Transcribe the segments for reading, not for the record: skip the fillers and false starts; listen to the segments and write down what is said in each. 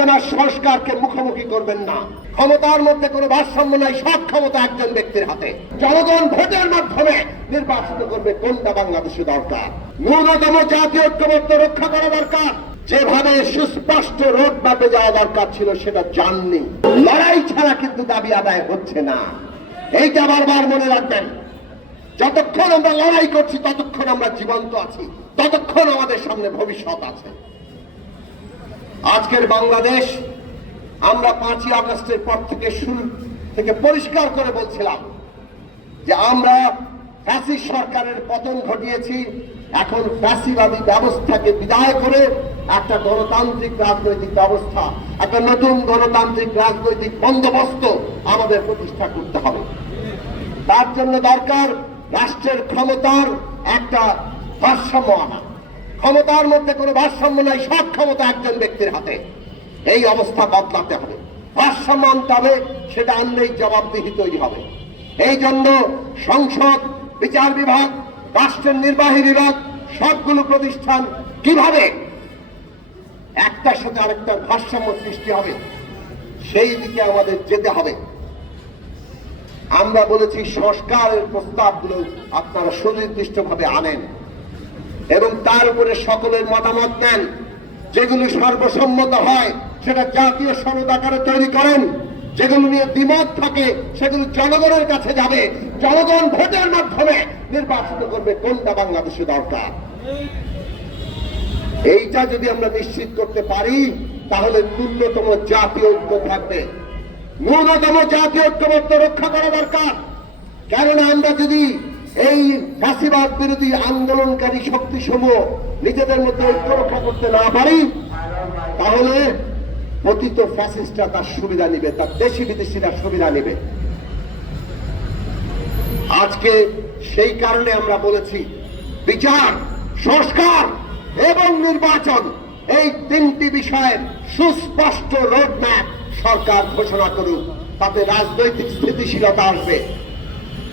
নির্বাচন আর সংস্কারকে মুখোমুখি করবেন না। ক্ষমতার মধ্যে কোনো ভারসাম্য নাই, সব ক্ষমতা একজন ব্যক্তির হাতে। জনগণ ভোটের মাধ্যমে নির্বাচিত করবে কোনটা বাংলাদেশে দরকার। ন্যূনতম জাতীয় ঐক্যমত্য রক্ষা করা দরকার। যেভাবে সুস্পষ্ট রোড ম্যাপে যাওয়া দরকার ছিল সেটা জাননি। লড়াই ছাড়া কিন্তু দাবি আদায় হচ্ছে না, এইটা বারবার মনে রাখবেন। যতক্ষণ আমরা লড়াই করছি ততক্ষণ আমরা জীবন্ত আছি, ততক্ষণ আমাদের সামনে ভবিষ্যৎ আছে। আজকের বাংলাদেশ আমরা 5ই আগস্টের পর থেকে শুরু থেকে পরিষ্কার করে বলছিলাম যে আমরা ফ্যাসিস্ট সরকারের পতন ঘটিয়েছি। এখন ফ্যাসিবাদী ব্যবস্থাকে বিদায় করে একটা গণতান্ত্রিক রাজনৈতিক ব্যবস্থা, একটা নতুন গণতান্ত্রিক রাজনৈতিক বন্দোবস্ত আমাদের প্রতিষ্ঠা করতে হবে। তার জন্য দরকার রাষ্ট্রের ক্ষমতার একটা ভারসাম্য আনা। ক্ষমতার মধ্যে কোনো ভারসাম্য নাই, সব ক্ষমতা একজন ব্যক্তির হাতে। এই অবস্থা বদলাতে হবে, ভারসাম্য আনতে হবে। সেটা আনলেই জবাবদিহি তৈরি হবে। এই জন্য সংসদ, বিচার বিভাগ, রাষ্ট্রের নির্বাহী বিভাগ, সবগুলো প্রতিষ্ঠান কিভাবে একটার সাথে আরেকটার ভারসাম্য সৃষ্টি হবে সেই দিকে আমাদের যেতে হবে। আমরা বলেছি সংস্কারের প্রস্তাবগুলো আপনারা সুনির্দিষ্টভাবে আনেন এবং তার উপরে সকলের মতামত নেন। যেগুলো সর্বসম্মত হয় সেটা জাতীয় সনদ আকারে তৈরি করেন। যেগুলো নিয়ে দ্বিমত থাকে সেগুলো জনগণের কাছে যাবে। জনগণ ভোটের মাধ্যমে নির্বাচিত করবে কোনটা বাংলাদেশে দরকার। এইটা যদি আমরা নিশ্চিত করতে পারি তাহলে ন্যূনতম জাতীয় ঐক্য থাকবে। ন্যূনতম জাতীয় ঐক্যমত্য রক্ষা করা দরকার। কেননা আমরা যদি এই ফ্যাসিবাদ বিরোধী আন্দোলনকারী শক্তিসমূহ নিজেদের মধ্যে ঐক্য রক্ষা করতে না পারি তাহলে পতিত ফ্যাসিস্টরা তার সুবিধা নিবে, তার দেশি বিদেশিরা সুবিধা নিবে। আজকে সেই কারণে আমরা বলেছি বিচার, সংস্কার এবং নির্বাচন, এই তিনটি বিষয়ের সুস্পষ্ট রোডম্যাপ সরকার ঘোষণা করুক, তাতে রাজনৈতিক স্থিতিশীলতা আসবে।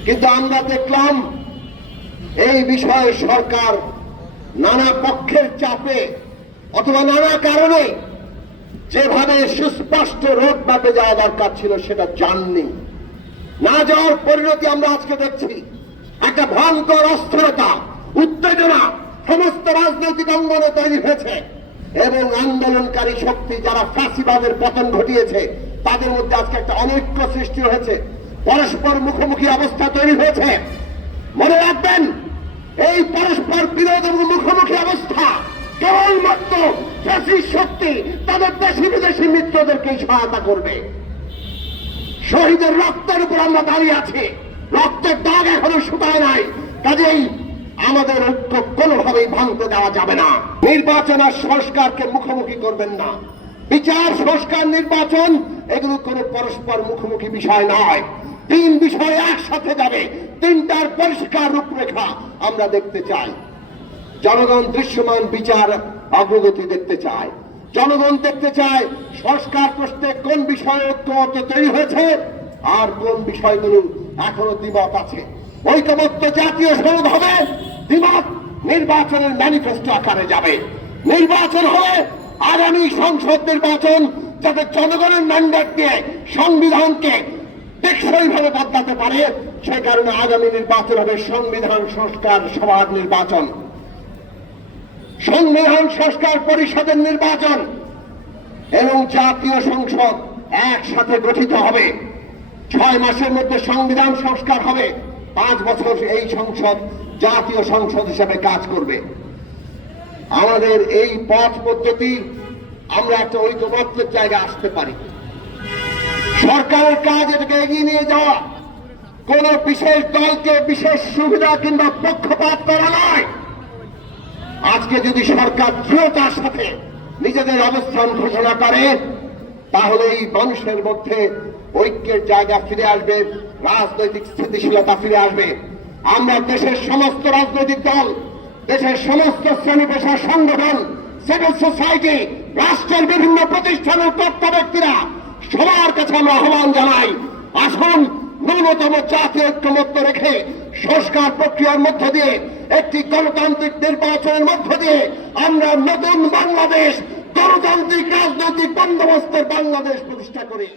কিন্তু আমরা দেখলাম এই বিষয়ে সরকার নানা পক্ষের চাপে অথবা নানা কারণে যেভাবে সুস্পষ্ট রোডম্যাপে যাওয়া দরকার ছিল সেটা জাননি। না যাওয়ার পরিণতি আমরা আজকে দেখছি। একটা ভয়ঙ্কর অস্থিরতা, উত্তেজনা সমস্ত রাজনৈতিক অঙ্গনে তৈরি হয়েছে এবং আন্দোলনকারী শক্তি যারা ফ্যাসিবাদের পতন ঘটিয়েছে তাদের মধ্যে আজকে একটা অনৈক্য সৃষ্টি হয়েছে, পরস্পর মুখোমুখি অবস্থা তৈরি হয়েছে। মনে রাখবেন, এই পরস্পর বিরোধ এবং মুখোমুখি অবস্থা কেবলমাত্র ফ্যাসিস্ট শক্তি তাদের দেশি বিদেশি মিত্রদেরকেই সহায়তা করবে। শহীদের রক্তের উপর আমরা দাঁড়িয়ে আছি, রক্তের দাগ এখনো শুকায় নাই। কাজেই আমাদের ঐক্য কোনোভাবেই ভাঙতে দেওয়া যাবে না। নির্বাচন আর সংস্কারকে মুখোমুখি করবেন না। বিচার, সংস্কার, নির্বাচন এগুলো কোনো পরস্পর মুখোমুখি বিষয় নয়। তিন বিষয় একসাথে যাবে। তিনটার পরিষ্কার রূপরেখা আমরা দেখতে চাই। জনগণ দৃশ্যমান বিচার অগ্রগতি দেখতে চায়। জনগণ দেখতে চায় সংস্কার প্রশ্নে কোন বিষয়ে ঐক্যমত্য তৈরি হয়েছে আর কোন বিষয়গুলো এখনো দ্বিমত আছে। ঐক্যমত্য জাতীয় সনদ হবে, দ্বিমত নির্বাচনের ম্যানিফেস্টো আকারে যাবে। নির্বাচন হবে আগামী সংসদ নির্বাচন, যাতে জনগণের ম্যান্ডেট দিয়ে সংবিধানকে টেকসইভাবে বদলাতে পারে। সে কারণে আগামী নির্বাচন হবে সংবিধান সংস্কার সভার নির্বাচন, সংবিধান সংস্কার পরিষদের নির্বাচন এবং জাতীয় সংসদ একসাথে গঠিত হবে। 6 মাসের মধ্যে সংবিধান সংস্কার হবে, 5 বছর এই সংসদ জাতীয় সংসদ হিসেবে কাজ করবে। আমাদের এই পথ পদ্ধতি আমরা একটা ঐক্যমত্যের জায়গায় আসতে পারি। সরকারের কাজ এটাকে এগিয়ে নিয়ে যাওয়া, কোন বিশেষ দলকে বিশেষ সুবিধা কিংবা পক্ষপাত করা নয়। আজকে যদি সরকার দৃঢ়তার সাথে নিজেদের অবস্থান ঘোষণা করে তাহলে এই মানুষের মধ্যে ঐক্যের জায়গা ফিরে আসবে, রাজনৈতিক স্থিতিশীলতা ফিরে আসবে। আমরা দেশের সমস্ত রাজনৈতিক দল, দেশের সমস্ত শ্রেণী পেশার সংগঠন, সিভিল সোসাইটি, রাষ্ট্রের বিভিন্ন প্রতিষ্ঠানের কর্তা ব্যক্তিরা সবার কাছে আমরা আহ্বান জানাই, আসুন ন্যূনতম জাতীয় ঐক্যমত্য রেখে সংস্কার প্রক্রিয়ার মধ্য দিয়ে একটি গণতান্ত্রিক নির্বাচনের মধ্য দিয়ে আমরা নতুন বাংলাদেশ, গণতান্ত্রিক রাজনৈতিক বন্দোবস্তের বাংলাদেশ প্রতিষ্ঠা করে